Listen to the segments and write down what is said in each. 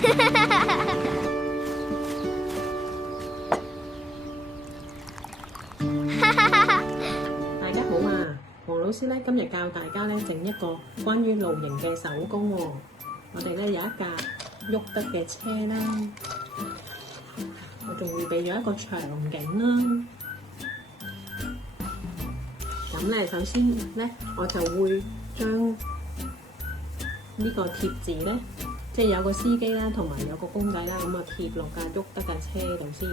大家好啊！黃老師咧今日教大家咧整一個關於露營嘅手工喎。我哋咧有一架喐得嘅車啦，我仲預備咗一個場景啦。咁咧首先咧我就會將呢個貼紙咧，即係有個司機啦，同埋有個公仔啦，咁啊貼落架喐得架車度先。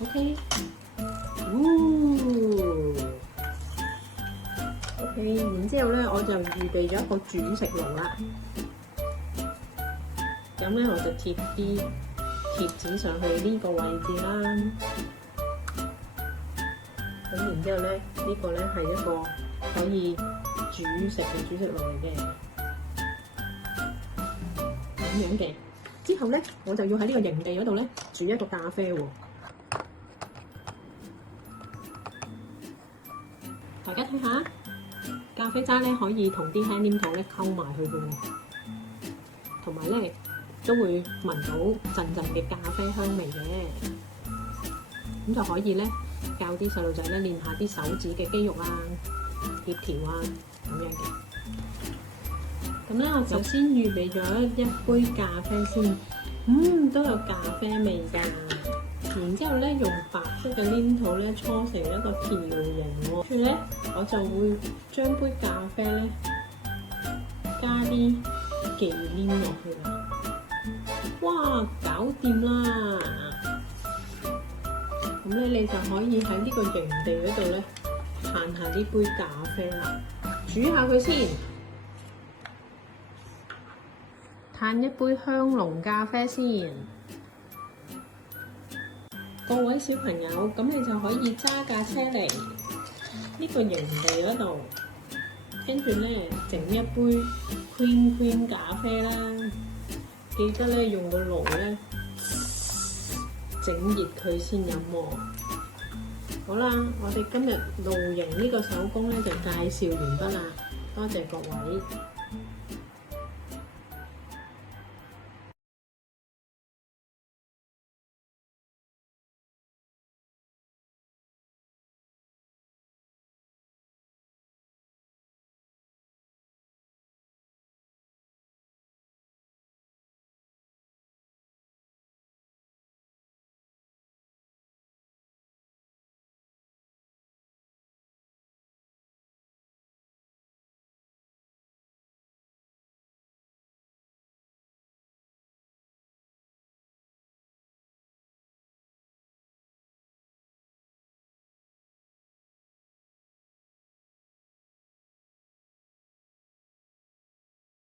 OK。OK， 然之後咧，我就預備咗一個煮食爐啦。咁咧，我就貼啲貼紙上去呢個位置啦。咁然之後咧，呢個咧係一個可以煮食嘅煮食爐嚟嘅，咁樣嘅。之後咧，我就要喺呢個營地嗰度咧煮一個咖啡喎。大家睇下，咖啡渣咧可以同啲輕黏土咧溝埋去嘅喎，同埋咧都會聞到陣陣嘅咖啡香味嘅，咁就可以咧教啲細路仔咧練下啲手指嘅肌肉啊、協調啊咁樣嘅。咁咧，我首先預備咗一杯咖啡先，都有咖啡味㗎。然之後咧，用白色嘅黏土咧搓成一個條形喎。跟住咧，我就會將杯咖啡咧加啲忌廉落去啦。哇，搞掂啦！咁咧，你就可以喺呢個營地嗰度咧嘆下呢杯咖啡啦。煮下佢先，嘆一杯香濃咖啡先。各位小朋友，咁你就可以揸架車嚟呢個營地嗰度，跟住咧整一杯 cream 咖啡啦。記得咧用個爐咧整熱佢先飲喎。好啦，我哋今日露營呢個手工咧就介紹完畢啦，多謝各位。